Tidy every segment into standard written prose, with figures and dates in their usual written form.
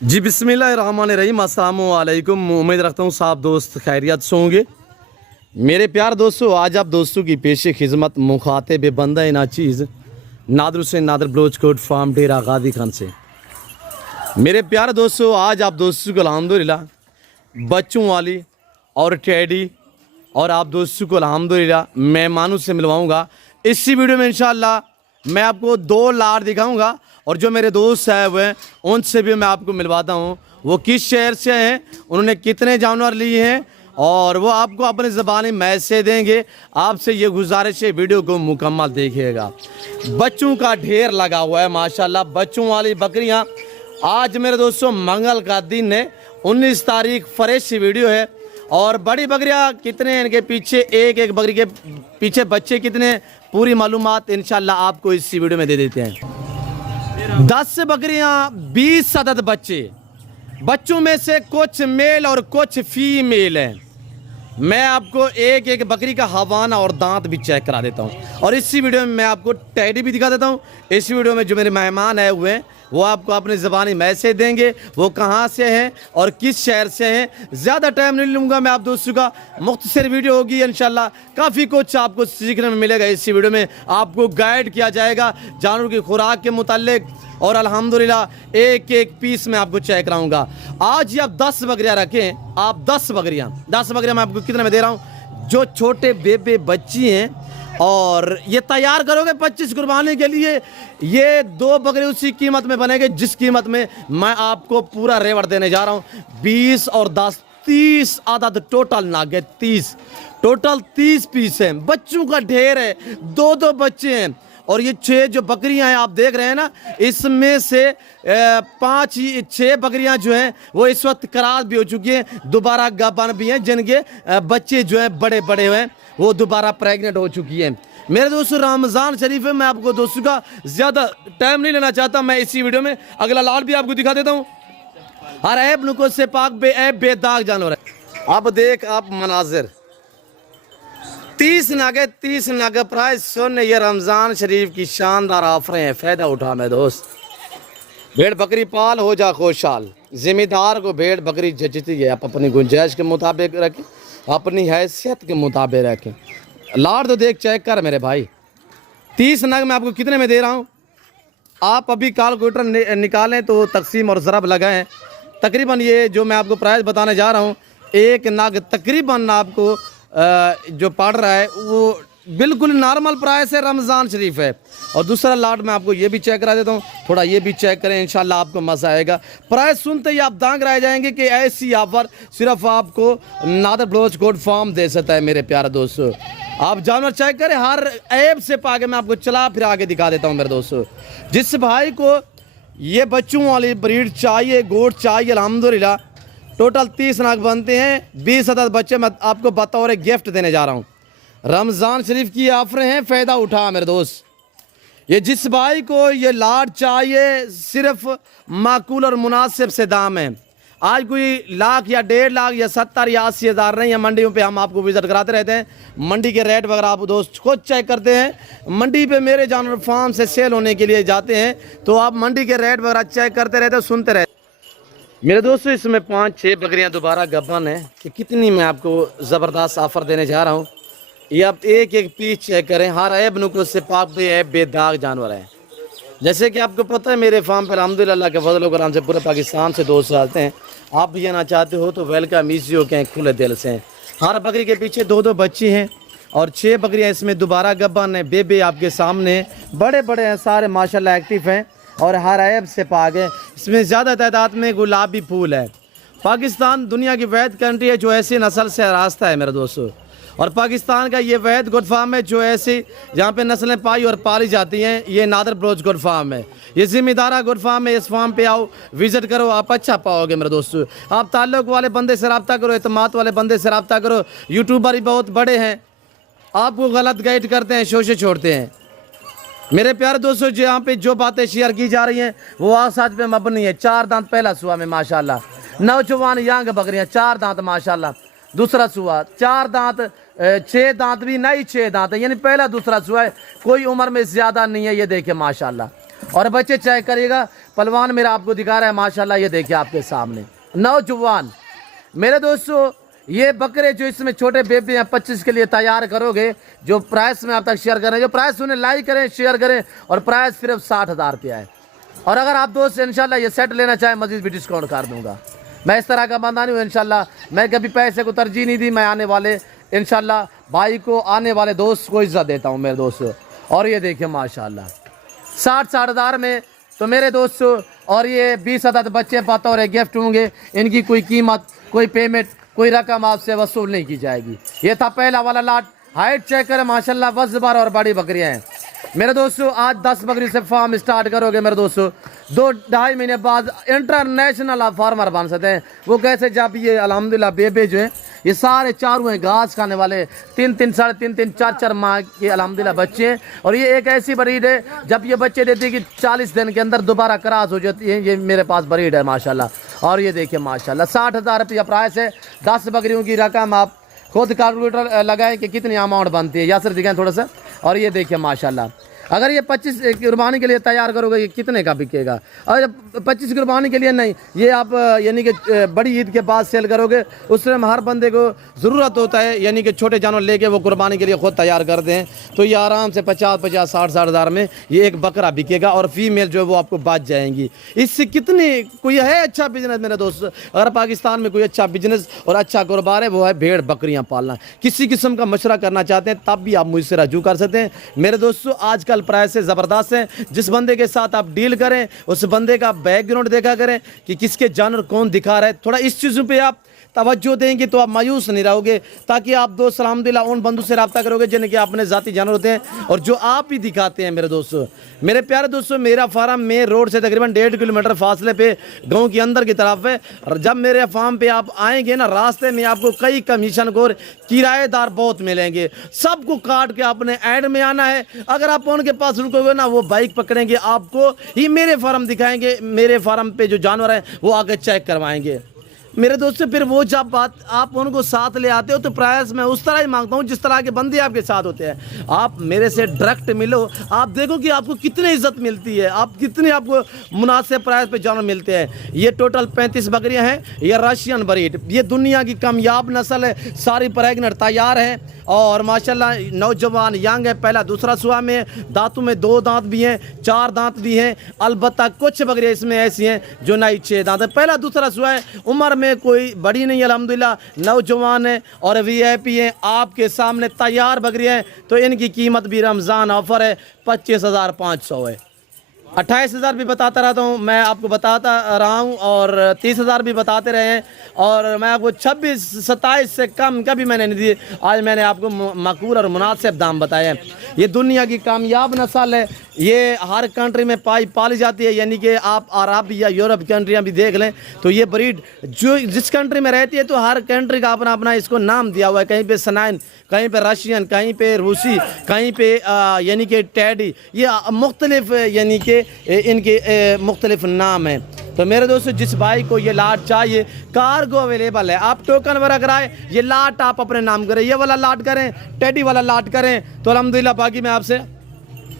जी बिस्मिल्लाहिर्रहमानिर्रहीम, अस्सलाम वालेकुम। उम्मीद रखता हूँ साहब दोस्त खैरियत से होंगे। मेरे प्यार दोस्तों, आज आप दोस्तों की पेश खिदमत मुखातिब बंदा नाचीज़ नादर हुसैन नादर बलोचकोट फार्म डेरा गादी खान से। मेरे प्यार दोस्तों, आज आप दोस्तों को अल्हम्दुलिल्लाह बच्चों वाली और टैडी और आप दोस्तों को अल्हम्दुलिल्लाह मेहमानों से मिलवाऊँगा। इसी वीडियो में इंशाअल्लाह मैं आपको 2 लाड़ दिखाऊँगा और जो मेरे दोस्त हैं वह उनसे भी मैं आपको मिलवाता हूँ। वो किस शहर से हैं, उन्होंने कितने जानवर लिए हैं और वो आपको अपनी ज़बानी मैसेज देंगे। आपसे ये गुजारिश है वीडियो को मुकम्मल देखिएगा। बच्चों का ढेर लगा हुआ है माशाल्लाह, बच्चों वाली बकरियाँ। आज मेरे दोस्तों मंगल का दिन है, 19 तारीख, फ्रेश वीडियो है। और बड़ी बकरियाँ कितने हैं, इनके पीछे एक एक बकरी के पीछे बच्चे कितने, पूरी मालूमात इंशाल्लाह आपको इसी वीडियो में दे देते हैं। 10 बकरियां, 20 अदद बच्चे, बच्चों में से कुछ मेल और कुछ फीमेल हैं। मैं आपको एक एक बकरी का हवाना और दांत भी चेक करा देता हूं और इसी वीडियो में मैं आपको टैडी भी दिखा देता हूं। इस वीडियो में जो मेरे मेहमान आए हुए हैं वो आपको अपनी ज़बानी मैसेज देंगे, वो कहां से हैं और किस शहर से हैं। ज़्यादा टाइम नहीं लूँगा मैं आप दोस्तों का, मुख्तसर वीडियो होगी इंशाल्लाह। काफ़ी कुछ आपको सीखने में मिलेगा। इसी वीडियो में आपको गाइड किया जाएगा जानवर की खुराक के मुतालिक और अल्हम्दुलिल्लाह एक एक पीस में आपको चेक कराऊंगा। आज ये आप 10 बकरियाँ रखें, आप 10 बकरियाँ मैं आपको कितने में दे रहा हूँ। जो छोटे बेबे बच्ची हैं और ये तैयार करोगे 25 कुर्बानी के लिए, ये 2 बकरे उसी कीमत में बनेंगे जिस कीमत में मैं आपको पूरा रेवड़ देने जा रहा हूँ। 20 और 10 30 आदत टोटल नागे, 30 टोटल 30 पीस हैं। बच्चों का ढेर है, 2-2 बच्चे हैं। और ये 6 जो बकरियां हैं आप देख रहे हैं ना, इसमें से 5-6 बकरियां जो हैं वो इस वक्त करार भी हो चुकी हैं, दोबारा गाभन भी हैं, जिनके बच्चे जो हैं बड़े बड़े हुए हैं, वो दोबारा प्रेग्नेंट हो चुकी हैं। मेरे दोस्तों रमज़ान शरीफ है, मैं आपको दोस्तों का ज़्यादा टाइम नहीं लेना चाहता। मैं इसी वीडियो में अगला लाड़ भी आपको दिखा देता हूँ। हर ऐब नुको से पाक बेऐब बेदाग जानवर है। अब देख आप मनाजिर, 30 नागे प्राइस सुन। ये रमज़ान शरीफ की शानदार ऑफरें हैं, फ़ायदा उठा मेरे दोस्त। भेड़ बकरी पाल हो जा खुशहाल। ज़िम्मेदार को भेड़ बकरी जचती है, आप अपनी गुंजाइश के मुताबिक रखें, अपनी हैसियत के मुताबिक रखें। लाड़ तो देख चेक कर मेरे भाई, 30 नग मैं आपको कितने में दे रहा हूँ। आप अभी कैलकुलेटर निकालें तो तकसीम और ज़रब लगाएं। तकरीबन ये जो मैं आपको प्राइस बताने जा रहा हूँ, एक नग तकरीबन आपको जो पड़ रहा है वो बिल्कुल नॉर्मल प्राइस है, रमज़ान शरीफ है। और दूसरा लाट मैं आपको ये भी चेक करा देता हूँ, थोड़ा ये भी चेक करें, इंशाल्लाह आपको मज़ा आएगा। प्राइस सुनते ही आप दांग रह जाएंगे कि ऐसी ऑफर सिर्फ आपको नादर बलोचकोट फार्म दे सकता है। मेरे प्यारे दोस्तों, आप जानवर चेक करें, हर ऐप से पाके मैं आपको चला फिर आगे दिखा देता हूँ। मेरे दोस्तों, जिस भाई को ये बच्चों वाली ब्रीड चाहिए, गोट चाहिए, अल्हम्दुलिल्लाह टोटल 30 नाग बनते हैं, 20 अदद बच्चे मैं आपको बतौर गिफ्ट देने जा रहा हूँ। रमज़ान शरीफ की ऑफरें हैं, फ़ायदा उठा मेरे दोस्त। ये जिस भाई को ये लाड चाहिए, सिर्फ माकूल और मुनासिब से दाम है। आज कोई लाख या 1.5 लाख या 70 या 80 हज़ार नहीं है। मंडियों पे हम आपको विज़िट कराते रहते हैं, मंडी के रेट वगैरह आप दोस्त खुद चेक करते हैं। मंडी पे मेरे जानवर फार्म से सेल होने के लिए जाते हैं तो आप मंडी के रेट वगैरह चेक करते रहते हो, सुनते रहते। मेरे दोस्तों, इसमें 5-6 बकरियां दोबारा गब्बन है कि कितनी मैं आपको ज़बरदस्त ऑफ़र देने जा रहा हूं। ये आप एक एक पीस चेक करें, हर ऐब नुको से पाक बेऐब बेदाग जानवर है। जैसे कि आपको पता है मेरे फार्म पर अल्हम्दुलिल्लाह के फजल करम से पूरे पाकिस्तान से दोस्त आते हैं। आप भी आना चाहते हो तो वेलकम ईजी हो के खुले दिल से। हर बकरी के पीछे 2-2 बच्ची हैं और 6 बकरियाँ इसमें दोबारा गब्बन है। बेबे आपके सामने बड़े बड़े हैं, सारे माशाल्लाह एक्टिव हैं और हर ऐब से पाक है। इसमें ज़्यादा तादाद में गुलाबी फूल है। पाकिस्तान दुनिया की वैद कंट्री है जो ऐसी नस्ल से रास्ता है मेरे दोस्तों। और पाकिस्तान का ये वैद गुड फार्म है जो ऐसी जहाँ पे नस्लें पाई और पाली जाती हैं, ये नादर बलोच गुड फार्म है। ये ज़िम्मेदारा गुड फार्म है। इस फार्म पे आओ, विज़िट करो, आप अच्छा पाओगे मेरे दोस्तों। आप ताल्लुक़ वाले बंदे से रब्ता करो, एतमाद वाले बंदे से रब्ता करो। यूट्यूबर भी बहुत बड़े हैं, आपको गलत गाइड करते हैं, शोशे छोड़ते हैं। मेरे प्यारे दोस्तों, जो यहाँ पे जो बातें शेयर की जा रही हैं वो आसाज पे मबनी है। 4 दांत पहला सुआ में माशाल्लाह, नौजवान यांग बकरियाँ, 4 दांत माशाल्लाह। दूसरा सुआ 4 दांत, 6 दांत भी नहीं, 6 दांत है, यानी पहला दूसरा सुआ है, कोई उम्र में ज़्यादा नहीं है। ये देखे माशाल्लाह। और बच्चे चेक करिएगा, पहलवान मेरा आपको दिखा रहा है माशाल्लाह, ये देखिए आपके सामने नौजवान। मेरे दोस्तों ये बकरे जो इसमें छोटे बेबी हैं 25 के लिए तैयार करोगे, जो प्राइस में आप तक शेयर करें, जो प्राइस उन्हें लाइक करें शेयर करें, और प्राइस सिर्फ 60,000 रुपया है। और अगर आप दोस्त इंशाल्लाह ये सेट लेना चाहें मजीद भी डिस्काउंट कर दूंगा। मैं इस तरह का बंदा नहीं हूँ इंशाल्लाह, मैं कभी पैसे को तरजीह नहीं दी, मैं आने वाले इंशाल्लाह भाई को, आने वाले दोस्त को इज्जत देता हूँ मेरे दोस्तों। और ये देखिए माशाल्लाह 60,000 में तो मेरे दोस्तों, और ये 20,000 बच्चे बतौर गिफ्ट होंगे, इनकी कोई कीमत, कोई पेमेंट, कोई रकम आपसे वसूल नहीं की जाएगी। ये था पहला वाला लाट। हाइट चेक करें माशाल्लाह, वज़बार और बड़ी बकरियां हैं मेरे दोस्तों। आज 10 बकरी से फार्म स्टार्ट करोगे मेरे दोस्तों, 2-2.5 महीने बाद इंटरनेशनल आप फार्मर बन सकते हैं। वो कैसे, जब ये अल्हम्दुलिल्लाह बेबे जो है ये सारे चारों हैं घास खाने वाले, 3-3, 3.5, 4-4 माह के अल्हम्दुलिल्लाह बच्चे हैं। और ये एक ऐसी ब्रीड है जब ये बच्चे देती है कि 40 दिन के अंदर दोबारा क्रॉस हो जाती है। ये मेरे पास ब्रीड है माशाल्लाह। और ये देखिए माशाल्लाह 60,000 रुपया प्राइस है। 10 बकरियों की रकम आप खुद कैलकुलेटर लगाएं कि कितनी अमाउंट बनती है। यासर दिखाएं थोड़ा सा। और ये देखिए माशाल्लाह, अगर ये 25 कुर्बानी के लिए तैयार करोगे ये कितने का बिकेगा? और 25 कुर्बानी के लिए नहीं, ये आप यानी कि बड़ी ईद के बाद सेल करोगे, उस टाइम हर बंदे को ज़रूरत होता है यानी कि छोटे जानवर लेके वो कुर्बानी के लिए खुद तैयार कर दें, तो ये आराम से 50-50, 60-60 हज़ार में ये एक बकरा बिकेगा। और फीमेल जो है वो आपको बच जाएंगी। इससे कितनी कोई है अच्छा बिजनेस मेरे दोस्त? अगर पाकिस्तान में कोई अच्छा बिजनेस और अच्छा कारोबार है वो है भेड़ बकरियाँ पालना। किसी किस्म का मशवरा करना चाहते हैं तब भी आप मुझसे रजू कर सकते हैं मेरे दोस्तों। आजकल प्राइस से ज़बरदस्त हैं। जिस बंदे के साथ आप डील करें उस बंदे का बैकग्राउंड देखा करें कि किसके जानवर कौन दिखा रहा है। थोड़ा इस चीज़ों पे आप तवज्जो देंगे तो आप मायूस नहीं रहोगे, ताकि आप दोस्त अल्हम्दुलिल्लाह उन बंदों से रब्ता करोगे जिनके अपने ज़ाती जानवर होते हैं और जो आप ही दिखाते हैं मेरे दोस्तों। मेरे प्यारे दोस्तों, मेरा फार्म मेन रोड से तकरीबन 1.5 किलोमीटर फासले पे गांव के अंदर की तरफ है। और जब मेरे फार्म पे आप आएंगे ना, रास्ते में आपको कई कमीशन खोर किराएदार बहुत मिलेंगे। सबको काट के अपने ऐड में आना है। अगर आप उनके पास रुकोगे ना, वो बाइक पकड़ेंगे, आपको ही मेरे फार्म दिखाएंगे, मेरे फार्म पे जो जानवर हैं वो आगे चेक करवाएंगे मेरे दोस्तों। फिर वो जब बात आप उनको साथ ले आते हो तो प्राइस मैं उस तरह ही मांगता हूँ जिस तरह के बंदे आपके साथ होते हैं। आप मेरे से डायरेक्ट मिलो, आप देखो कि आपको कितनी इज्जत मिलती है, आप कितने आपको मुनासिब प्राइस पे जानवर मिलते हैं। ये टोटल 35 बकरियां हैं, ये रशियन ब्रीड, ये दुनिया की कामयाब नस्ल है। सारी प्रेग्नेंट तैयार हैं और माशाल्लाह नौजवान यंग है। पहला दूसरा सुआ में, दांतों में 2 दांत भी हैं, 4 दांत भी हैं। अलबत्ता कुछ बकरियाँ इसमें ऐसी हैं जो नई 6 दांत है। पहला दूसरा सुआ है, उम्र में कोई बड़ी नहीं, अल्हम्दुलिल्लाह नौजवान है और वीआईपी हैं। आपके सामने तैयार बकरियाँ हैं, तो इनकी कीमत भी रमज़ान ऑफर है 25,500 है। 28,000 भी बताता रहता हूँ, मैं आपको बताता रहा हूँ, और 30,000 भी बताते रहे हैं। और मैं आपको 26-27 से कम कभी मैंने नहीं दिए। आज मैंने आपको मकबूल और मुनासिब दाम बताए हैं। ये दुनिया की कामयाब नस्ल है, ये हर कंट्री में पाली जाती है। यानी कि आप अरब या यूरोप कंट्रियाँ भी देख लें तो ये ब्रीड जो जिस कंट्री में रहती है तो हर कंट्री का अपना अपना इसको नाम दिया हुआ है। कहीं पे सनाइन, कहीं पे रशियन, कहीं पे रूसी, कहीं पे यानी कि टैडी, ये मुख्तलिफ यानी कि इनके मुख्तलिफ नाम हैं। तो मेरे दोस्तों, जिस भाई को ये लाट चाहिए कार्गो अवेलेबल है। आप टोकन वगैरह कराएं, ये लाट आप अपने नाम करें, ये वाला लाट करें, टेडी वाला लाट करें, तो अल्हम्दुलिल्लाह। बाकी मैं आपसे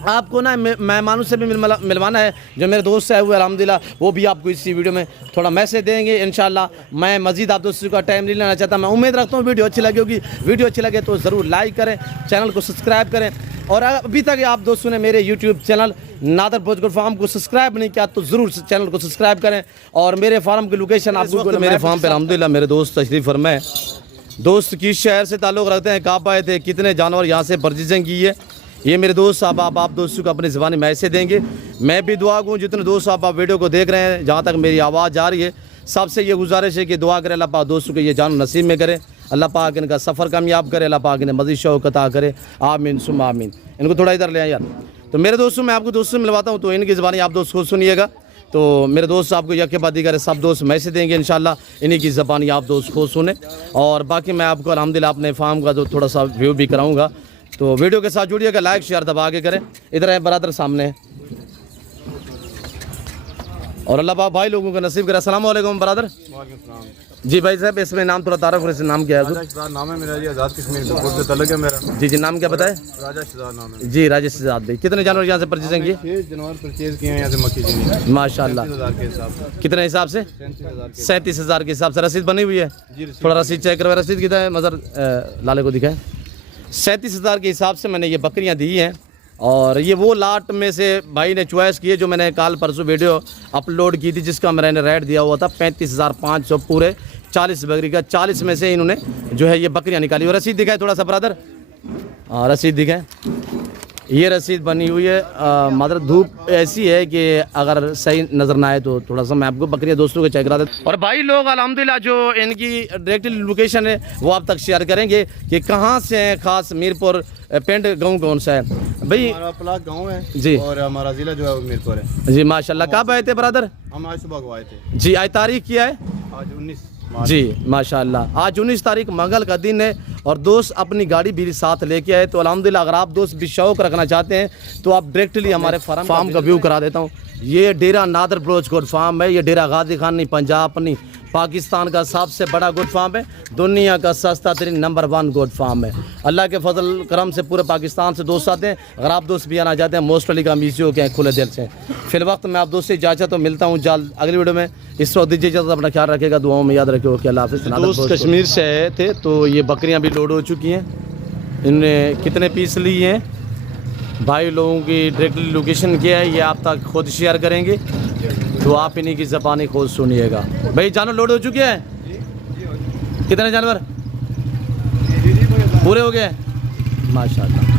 आपको ना मेहमानों से भी मिलवाना है। जो मेरे दोस्त है वो अल्हम्दुलिल्लाह वो भी आपको इसी वीडियो में थोड़ा मैसेज देंगे इंशाल्लाह। मैं मज़ीद आप दोस्तों का टाइम नहीं लेना चाहता। मैं उम्मीद रखता हूँ वीडियो अच्छी लगी होगी। वीडियो अच्छी लगे तो ज़रूर लाइक करें, चैनल को सब्सक्राइब करें। और अभी तक आप दोस्तों ने मेरे YouTube channel Nadar Bhojpur farm को सब्सक्राइब नहीं किया तो ज़रूर चैनल को सब्सक्राइब करें। और मेरे फार्म की लोकेशन आपको मेरे फार्म पर अल्हम्दुलिल्लाह मेरे दोस्त तशरीफ़ फरमाए। दोस्त किस शहर से ताल्लुक़ रखते हैं, कहाँ आए थे, कितने जानवर यहाँ से परचेजिंग की है, ये मेरे दोस्त साहब आप दोस्तों को अपनी ज़बानी मैसेज देंगे। मैं भी दुआ करूँ जितने दोस्त आप वीडियो को देख रहे हैं, जहाँ तक मेरी आवाज़ आ रही है, सबसे ये गुजारिश है कि दुआ करें अल्लाह पाक दोस्तों को ये जान नसीब में करे, अल्लाह पाक इनका सफ़र कामयाब करे, अल्लाह पाक इन्हें मज़ीद शौक़ अता करे, आमीन सुम्मा आमीन। इनको थोड़ा इधर ले आए यार। तो मेरे दोस्तों, मैं आपको दोस्तों से मिलवाता हूँ, तो इनकी ज़बानी आप दोस्त खुद सुनिएगा। तो मेरे दोस्त आपको यके बाद दीगर सब दोस्त मैसेज देंगे इंशाल्लाह, इन्हीं की ज़बानी आप दोस्त खुद सुने। और बाकी मैं आपको अल्हम्दुलिल्लाह अपने फार्म का जो थोड़ा सा व्यू भी कराऊँगा। तो वीडियो के साथ जुड़िएगा, लाइक शेयर दबा के करें। इधर है बरादर सामने है। और अल्लाह पाक भाई लोगों का नसीब करे। अस्सलाम वालेकुम ब्रदर। जी भाई साहब, इसमें नाम थोड़ा तारफ और नाम क्या है? नाम है मेरा जी आज़ाद कश्मीर से तल्लुक है मेरा। जी जी, नाम क्या बताए? राजा शहजाद नाम है जी राजेश शहजाद भाई। कितने जानवर यहाँ से परचेजिंग किए? 6 जानवर परचेज किए हैं यहाँ से मक्की जी माशाल्लाह। 37,000 के हिसाब से। कितने हिसाब से? 37,000 के हिसाब से। रसीद बनी हुई है? थोड़ा रसीद चेक करवाए। रसीद कितना है? मज़र लाले को दिखाए। 37,000 के हिसाब से मैंने ये बकरियाँ दी हैं। और ये वो लाट में से भाई ने चॉइस की है जो मैंने कल परसों वीडियो अपलोड की थी, जिसका मैंने रेट दिया हुआ था 35,500 पूरे 40 बकरी का। 40 में से इन्होंने जो है ये बकरियां निकाली। और रसीद दिखाए थोड़ा सा ब्रदर। हाँ रसीद दिखाए। ये रसीद बनी हुई है। मगर धूप ऐसी है कि अगर सही नज़र ना आए तो थोड़ा सा मैं आपको बकरियां दोस्तों के चेक करा देता। और भाई लोग अल्हम्दुलिल्लाह जो इनकी डायरेक्ट लोकेशन है वो आप तक शेयर करेंगे कि कहाँ से है। खास मीरपुर पिंड गाँव कौन सा है भाई? हमारा पलाक गाँव है जी। और हमारा जिला जो है वो मीरपुर है जी माशाल्लाह। कब आए थे ब्रदर? हम आज सुबह को आए थे जी। आज तारीख क्या है? आज 19 जी माशाल्लाह। आज 19 तारीख मंगल का दिन है और दोस्त अपनी गाड़ी भी साथ लेके आए। तो अल्हम्दुलिल्लाह अगर आप दोस्त भी शौक रखना चाहते हैं तो आप डायरेक्टली हमारे फार्म का व्यू करा देता हूँ। ये डेरा नादर बलोच गोट फार्म है। ये डेरा गाजी खान नहीं, पंजाब नहीं, पाकिस्तान का सबसे बड़ा गोट फार्म है। दुनिया का सस्ता तरीन नंबर 1 गोट फार्म है। अल्लाह के फजल करम से पूरे पाकिस्तान से दोस्त आते हैं। अगर आप दोस्त भी आना चाहते हैं मोस्ट अली का मीजियो के खुले दिल से। फिर वक्त मैं आप दोस्त से इजाज़त तो मिलता हूँ जल्द अगली वीडियो में। इस वक्त दीजिए इजाज़त, अपना ख्याल रखेगा, दुआओं में याद रखिए। अल्लाह हाफ़िज़। दोस्त कश्मीर से आए थे तो ये बकरियाँ भी लोड हो चुकी हैं। इनने कितने पीस लिए हैं भाई लोगों की डायरेक्ट लोकेशन क्या है ये आप तक खुद शेयर करेंगे तो आप इन्हीं की ज़बानी खुद सुनिएगा। भाई जानवर लोड हो चुके हैं? कितने जानवर पूरे हो गए? माशाल्लाह।